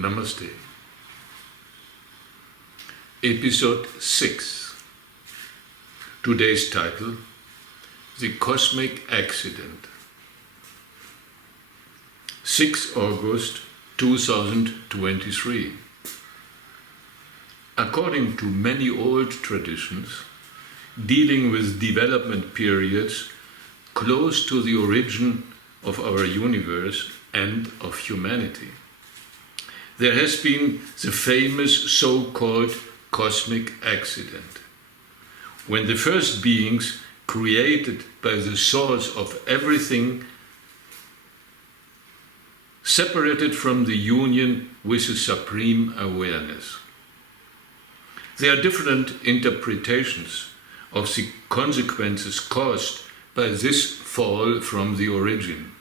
Namaste. Episode 6. Today's title, The Cosmic Accident. 6 August 2023. According to many old traditions, dealing with development periods close to the origin of our universe and of humanity, there has been the famous so-called cosmic accident, when the first beings created by the source of everything separated from the union with the supreme awareness. There are different interpretations of the consequences caused by this fall from the origin.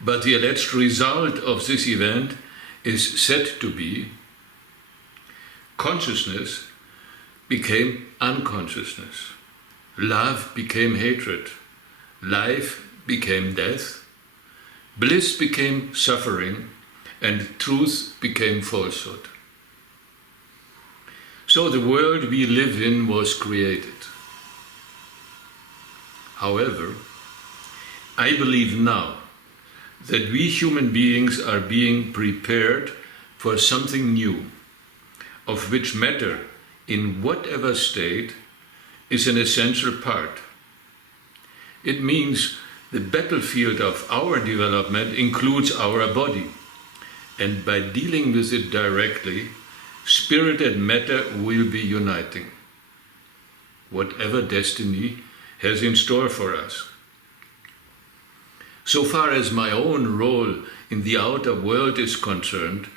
But the alleged result of this event is said to be consciousness became unconsciousness, love became hatred, life became death, bliss became suffering, and truth became falsehood. So the world we live in was created. However, I believe now that we human beings are being prepared for something new, of which matter, in whatever state, is an essential part. It means the battlefield of our development includes our body, and by dealing with it directly, spirit and matter will be uniting, whatever destiny has in store for us. So far as my own role in the outer world is concerned,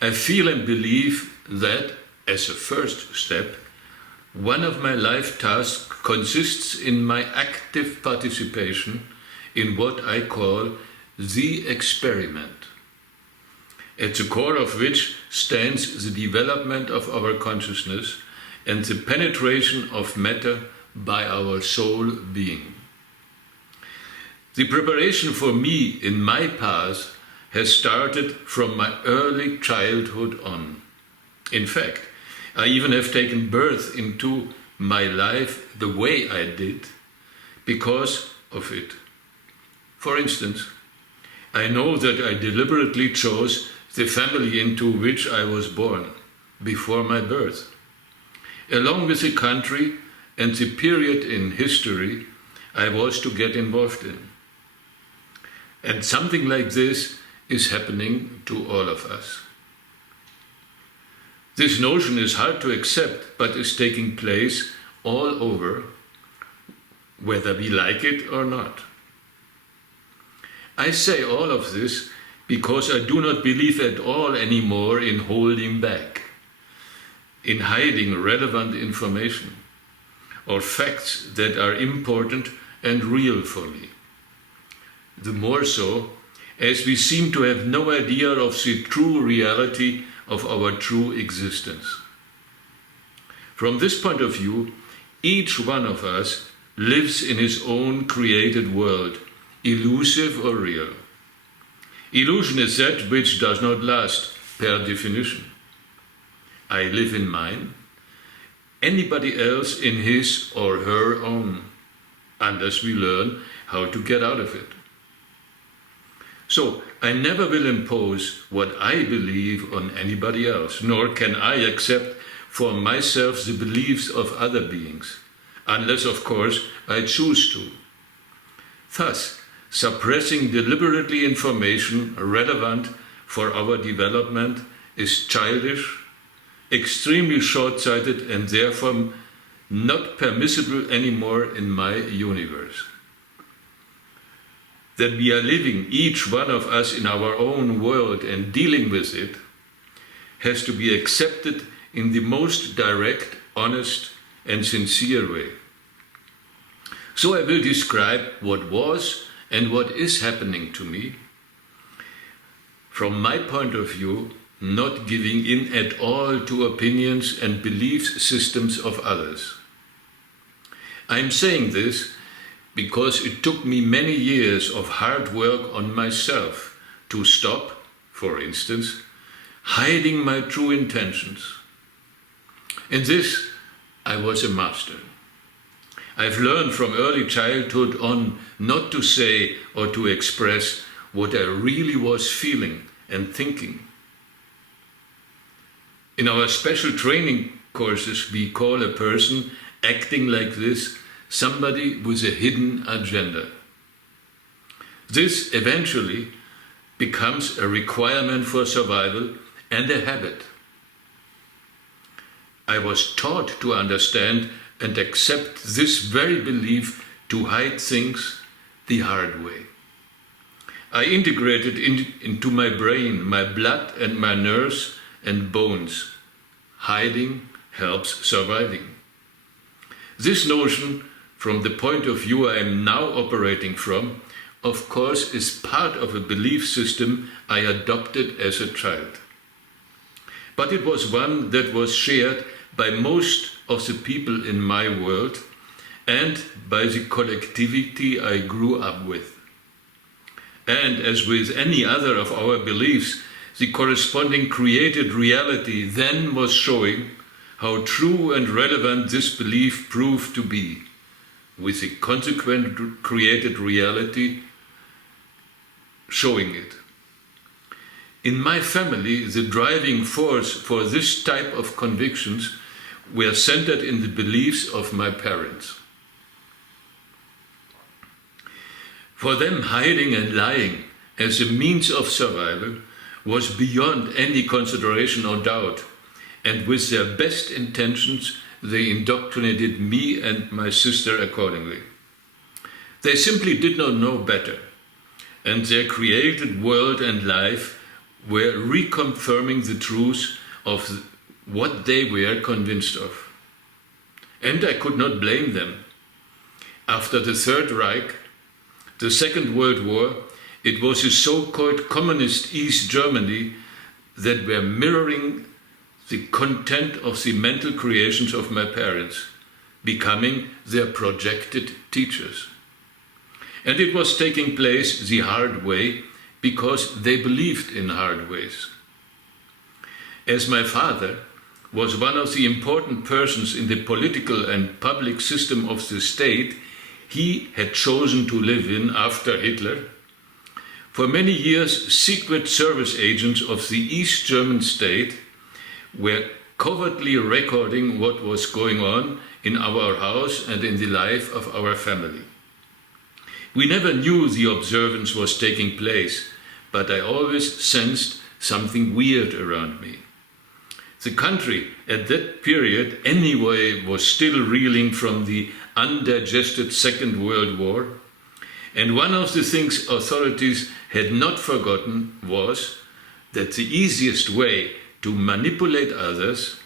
I feel and believe that, as a first step, one of my life tasks consists in my active participation in what I call the experiment, at the core of which stands the development of our consciousness and the penetration of matter by our soul being. The preparation for me in my path has started from my early childhood on. In fact, I even have taken birth into my life the way I did because of it. For instance, I know that I deliberately chose the family into which I was born before my birth, along with the country and the period in history I was to get involved in. And something like this is happening to all of us. This notion is hard to accept, but is taking place all over, whether we like it or not. I say all of this because I do not believe at all anymore in holding back, in hiding relevant information, or facts that are important and real for me. The more so, as we seem to have no idea of the true reality of our true existence. From this point of view, each one of us lives in his own created world, elusive or real. Illusion is that which does not last, per definition. I live in mine, anybody else in his or her own, unless we learn how to get out of it. So, I never will impose what I believe on anybody else, nor can I accept for myself the beliefs of other beings, unless, of course, I choose to. Thus, suppressing deliberately information relevant for our development is childish, extremely short-sighted, and therefore not permissible anymore in my universe. That we are living, each one of us, in our own world and dealing with it, has to be accepted in the most direct, honest, and sincere way. So I will describe what was and what is happening to me, from my point of view, not giving in at all to opinions and belief systems of others. I am saying this because it took me many years of hard work on myself to stop, for instance, hiding my true intentions. In this, I was a master. I've learned from early childhood on not to say or to express what I really was feeling and thinking. In our special training courses, we call a person acting like this somebody with a hidden agenda. This eventually becomes a requirement for survival and a habit. I was taught to understand and accept this very belief to hide things the hard way. I integrated into my brain, my blood and my nerves and bones. Hiding helps surviving. This notion, from the point of view I am now operating from, of course, is part of a belief system I adopted as a child. But it was one that was shared by most of the people in my world and by the collectivity I grew up with. And as with any other of our beliefs, the corresponding created reality then was showing how true and relevant this belief proved to be, with the consequent created reality showing it. In my family, the driving force for this type of convictions were centered in the beliefs of my parents. For them, hiding and lying as a means of survival was beyond any consideration or doubt, and with their best intentions, they indoctrinated me and my sister accordingly. They simply did not know better, and their created world and life were reconfirming the truth of what they were convinced of. And I could not blame them. After the Third Reich, the Second World War, it was the so-called communist East Germany that were mirroring the content of the mental creations of my parents, becoming their projected teachers. And it was taking place the hard way because they believed in hard ways. As my father was one of the important persons in the political and public system of the state he had chosen to live in after Hitler, for many years secret service agents of the East German state were covertly recording what was going on in our house and in the life of our family. We never knew the observance was taking place, but I always sensed something weird around me. The country at that period anyway was still reeling from the undigested Second World War, and one of the things authorities had not forgotten was that the easiest way to manipulate others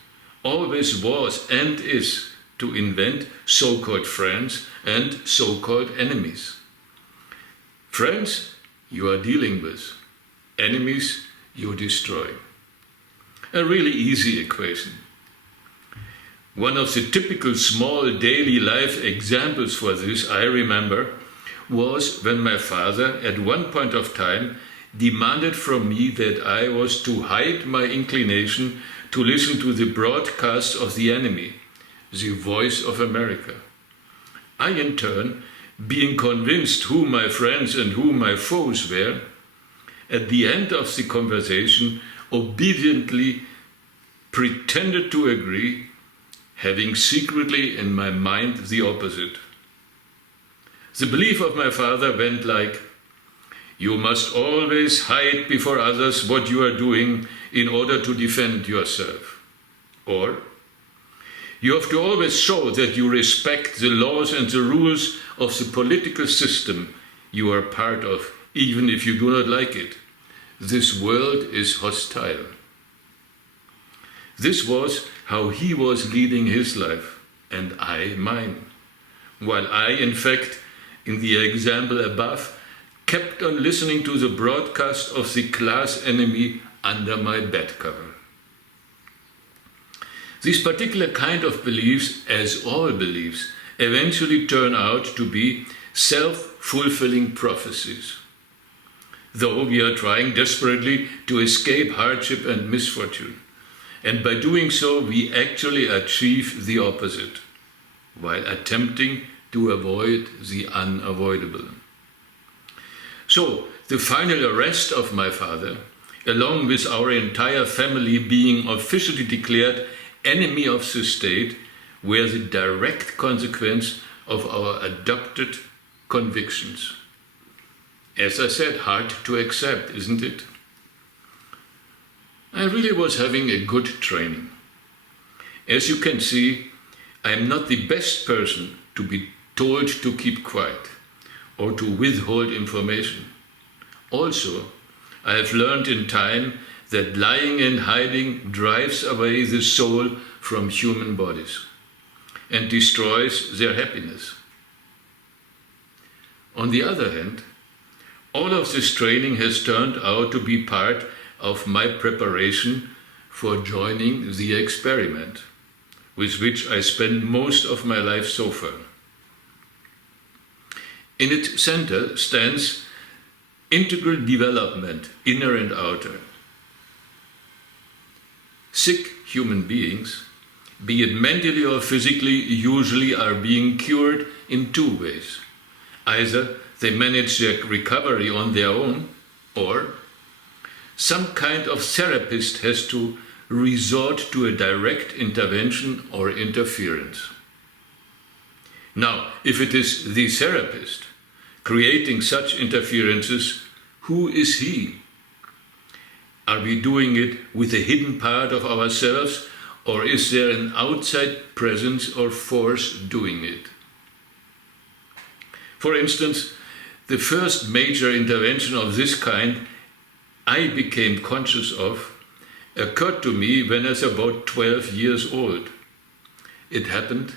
always was and is to invent so-called friends and so-called enemies. Friends you are dealing with, enemies you destroy. A really easy equation. One of the typical small daily life examples for this, I remember, was when my father at one point of time demanded from me that I was to hide my inclination to listen to the broadcasts of the enemy, the Voice of America. I, in turn, being convinced who my friends and who my foes were, at the end of the conversation obediently pretended to agree, having secretly in my mind the opposite. The belief of my father went like, you must always hide before others what you are doing in order to defend yourself. Or, you have to always show that you respect the laws and the rules of the political system you are part of, even if you do not like it. This world is hostile. This was how he was leading his life, and I mine. While I, in fact, in the example above, kept on listening to the broadcast of the class enemy under my bed cover. These particular kind of beliefs, as all beliefs, eventually turn out to be self-fulfilling prophecies. though we are trying desperately to escape hardship and misfortune. And by doing so, we actually achieve the opposite, while attempting to avoid the unavoidable. So, the final arrest of my father, along with our entire family being officially declared enemy of the state, were the direct consequence of our adopted convictions. As I said, hard to accept, isn't it? I really was having a good training. As you can see, I am not the best person to be told to keep quiet or to withhold information. Also, I have learned in time that lying and hiding drives away the soul from human bodies and destroys their happiness. On the other hand, all of this training has turned out to be part of my preparation for joining the experiment, with which I spend most of my life so far. In its center stands integral development, inner and outer. Sick human beings, be it mentally or physically, usually are being cured in two ways. Either they manage their recovery on their own, or some kind of therapist has to resort to a direct intervention or interference. Now, if it is the therapist creating such interferences, who is he? Are we doing it with a hidden part of ourselves, or is there an outside presence or force doing it? For instance, the first major intervention of this kind I became conscious of occurred to me when I was about 12 years old. It happened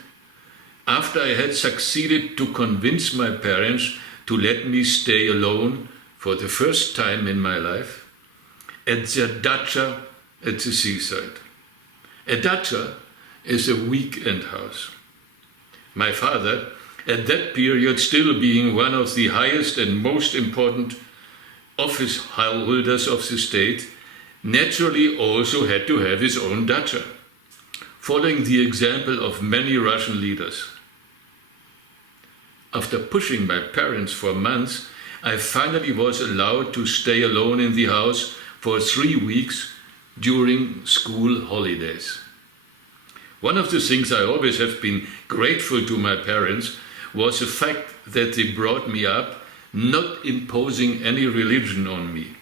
after I had succeeded to convince my parents to let me stay alone for the first time in my life at their dacha at the seaside. A dacha is a weekend house. My father, at that period still being one of the highest and most important office holders of the state, naturally also had to have his own dacha, following the example of many Russian leaders. After pushing my parents for months, I finally was allowed to stay alone in the house for 3 weeks during school holidays. One of the things I always have been grateful to my parents was the fact that they brought me up not imposing any religion on me.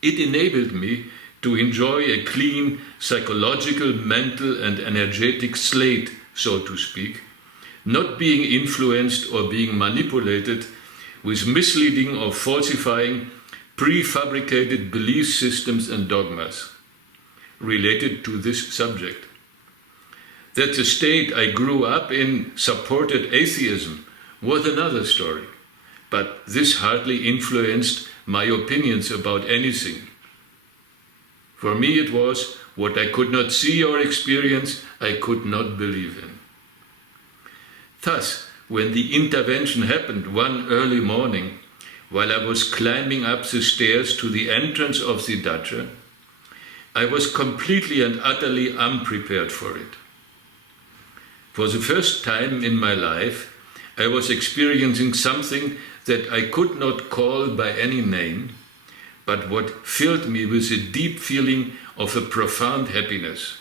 It enabled me to enjoy a clean psychological, mental and energetic slate, so to speak, not being influenced or being manipulated with misleading or falsifying prefabricated belief systems and dogmas related to this subject. That the state I grew up in supported atheism was another story, but this hardly influenced my opinions about anything. For me it was what I could not see or experience, I could not believe in. Thus, when the intervention happened one early morning, while I was climbing up the stairs to the entrance of the dacha, I was completely and utterly unprepared for it. For the first time in my life, I was experiencing something that I could not call by any name, but what filled me with a deep feeling of a profound happiness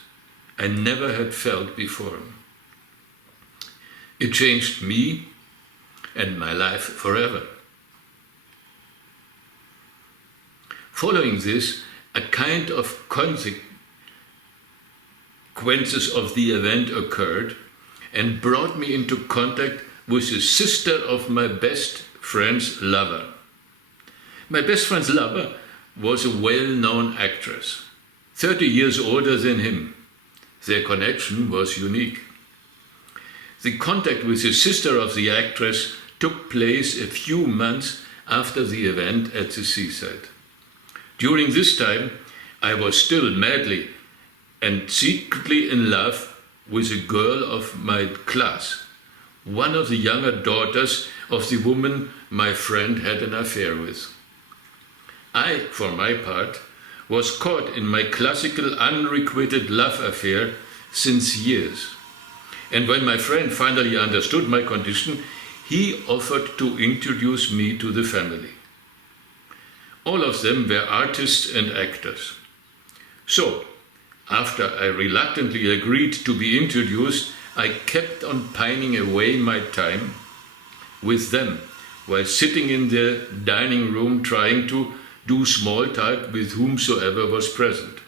I never had felt before. It changed me and my life forever. Following this, a kind of consequences of the event occurred and brought me into contact with the sister of my best friend's lover. My best friend's lover was a well-known actress, 30 years older than him. Their connection was unique. The contact with the sister of the actress took place a few months after the event at the seaside. During this time, I was still madly and secretly in love with a girl of my class, one of the younger daughters of the woman my friend had an affair with. I, for my part, was caught in my classical unrequited love affair since years. And when my friend finally understood my condition, he offered to introduce me to the family. All of them were artists and actors. So, after I reluctantly agreed to be introduced, I kept on pining away my time with them while sitting in the dining room trying to do small talk with whomsoever was present,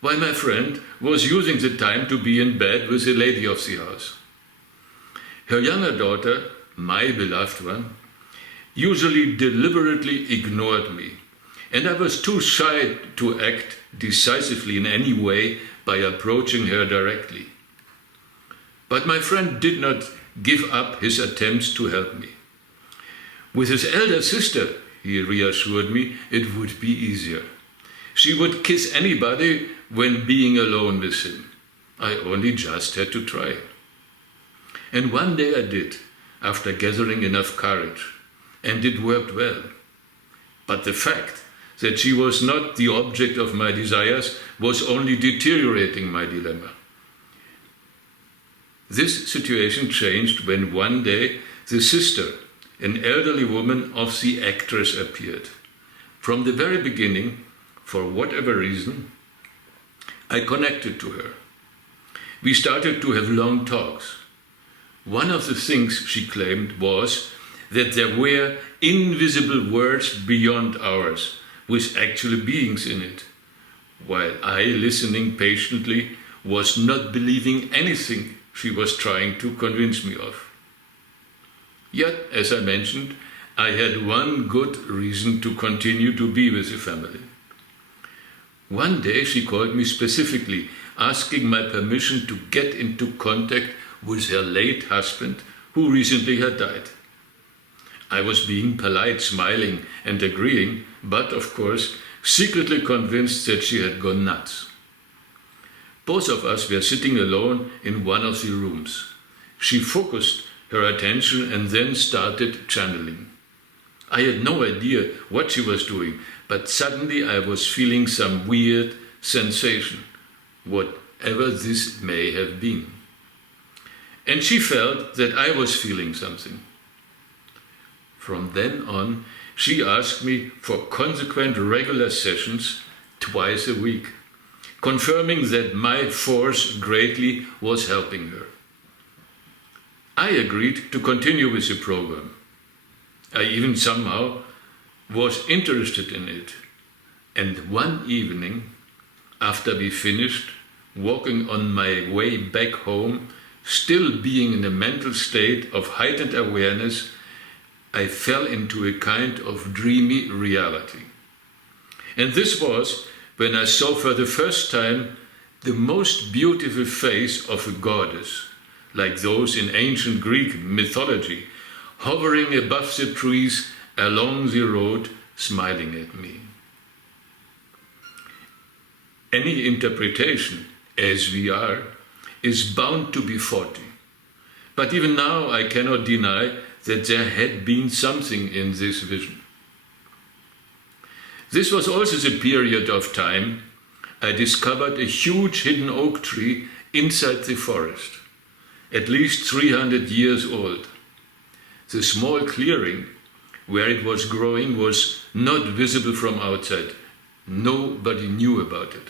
while my friend was using the time to be in bed with the lady of the house. Her younger daughter, my beloved one, usually deliberately ignored me, and I was too shy to act decisively in any way by approaching her directly. But my friend did not give up his attempts to help me. With his elder sister, he reassured me, it would be easier. She would kiss anybody when being alone with him. I only just had to try. And one day I did, after gathering enough courage, and it worked well. But the fact that she was not the object of my desires was only deteriorating my dilemma. This situation changed when one day the sister, an elderly woman of the actress, appeared. From the very beginning, for whatever reason, I connected to her. We started to have long talks. One of the things she claimed was that there were invisible worlds beyond ours, with actual beings in it, while I, listening patiently, was not believing anything she was trying to convince me of. Yet, as I mentioned, I had one good reason to continue to be with the family. One day she called me specifically, asking my permission to get into contact with her late husband, who recently had died. I was being polite, smiling and agreeing, but of course, secretly convinced that she had gone nuts. Both of us were sitting alone in one of the rooms. She focused her attention and then started channeling. I had no idea what she was doing, but suddenly I was feeling some weird sensation, whatever this may have been. And she felt that I was feeling something. From then on, she asked me for consequent regular sessions twice a week, confirming that my force greatly was helping her. I agreed to continue with the program. I even somehow was interested in it. And one evening, after we finished, walking on my way back home, still being in a mental state of heightened awareness, I fell into a kind of dreamy reality. And this was when I saw for the first time the most beautiful face of a goddess, like those in ancient Greek mythology, hovering above the trees along the road, smiling at me. Any interpretation, as we are, is bound to be faulty. But even now I cannot deny that there had been something in this vision. This was also the period of time I discovered a huge hidden oak tree inside the forest, at least 300 years old. The small clearing where it was growing was not visible from outside. Nobody knew about it.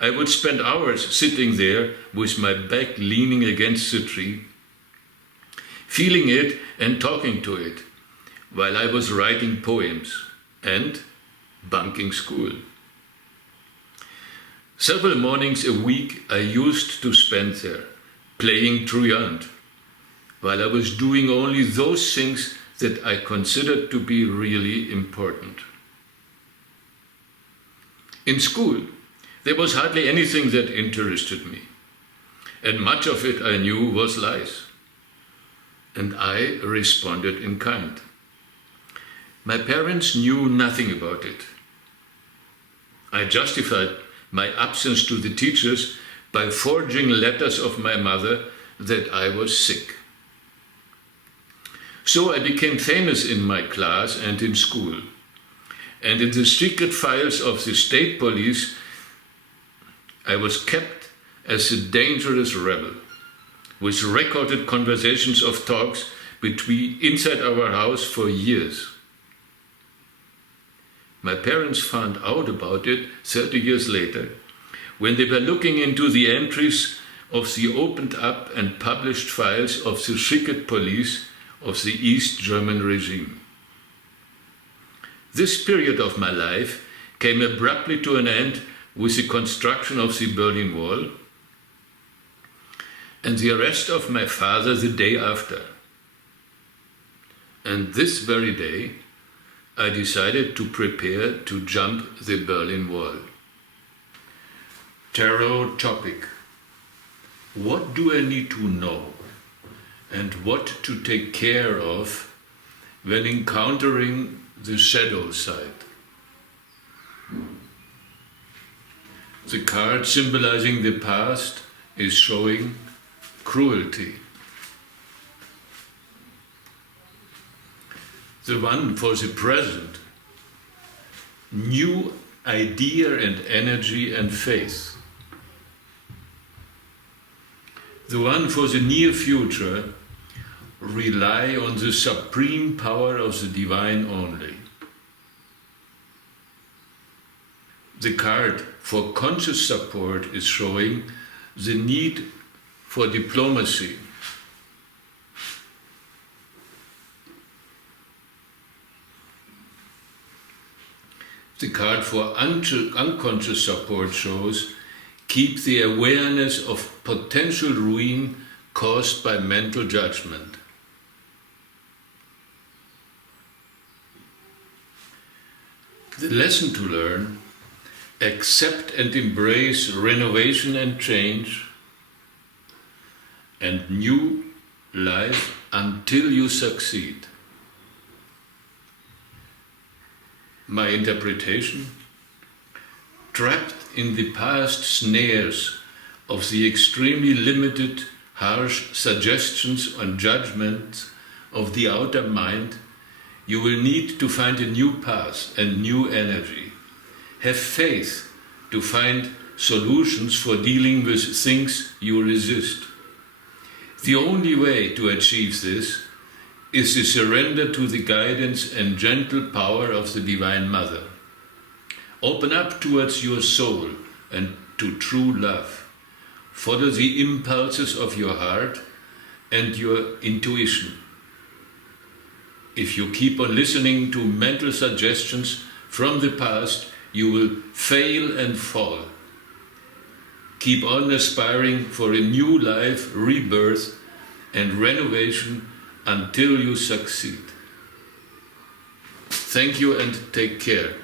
I would spend hours sitting there with my back leaning against the tree, feeling it and talking to it, while I was writing poems and bunking school. Several mornings a week I used to spend there, playing truant, while I was doing only those things that I considered to be really important. In school, there was hardly anything that interested me, and much of it I knew was lies. And I responded in kind. My parents knew nothing about it. I justified my absence to the teachers by forging letters of my mother that I was sick. So I became famous in my class and in school. and in the secret files of the state police, I was kept as a dangerous rebel, with recorded conversations of talks between inside our house for years. My parents found out about it 30 years later, when they were looking into the entries of the opened up and published files of the secret police of the East German regime. This period of my life came abruptly to an end with the construction of the Berlin Wall and the arrest of my father the day after. And this very day, I decided to prepare to jump the Berlin Wall. Tarot topic. What do I need to know and what to take care of when encountering the shadow side? The card symbolizing the past is showing cruelty. The one for the present, new idea and energy and faith. The one for the near future, rely on the supreme power of the divine only. The card for conscious support is showing the need for diplomacy. The card for unconscious support shows keep the awareness of potential ruin caused by mental judgment. The lesson to learn: accept and embrace renovation and change and new life until you succeed. My interpretation: trapped in the past snares of the extremely limited, harsh suggestions and judgments of the outer mind, you will need to find a new path and new energy. Have faith to find solutions for dealing with things you resist. The only way to achieve this is the surrender to the guidance and gentle power of the Divine Mother. Open up towards your soul and to true love. Follow the impulses of your heart and your intuition. If you keep on listening to mental suggestions from the past, you will fail and fall. Keep on aspiring for a new life, rebirth, and renovation until you succeed. Thank you and take care.